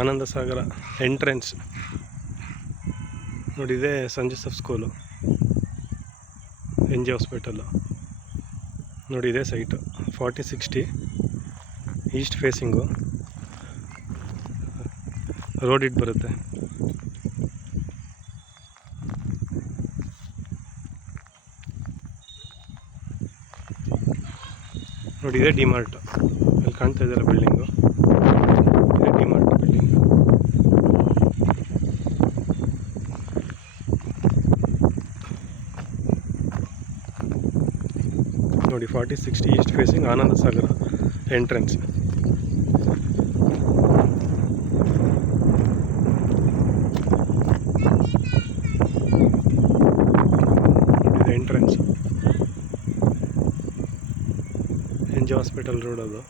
ಆನಂದ Sagara entrance ನೋಡಿ. ಇದೇ ಸಂಟ್ Joseph school, NJ hospital ನೋಡಿ. ಇದೇ ಸೈಟು 4060 ಈಸ್ಟ್ ಫೇಸಿಂಗು ರೋಡ್ ಇಟ್ಟು ಬರುತ್ತೆ. ನೋಡಿ ಇದೇ ಡಿಮಾರ್ಟ್. ಅಲ್ಲಿ ಕಾಣ್ತಾ ಇದ್ದಾರೆ ಬಿಲ್ಡಿಂಗು, ಇದೇ ಡಿಮಾರ್ಟ್ ಬಿಲ್ಡಿಂಗ್. ನೋಡಿ 4060 east facing Ananda Sagara entrance. Entrance NJ hospital road ಅದು.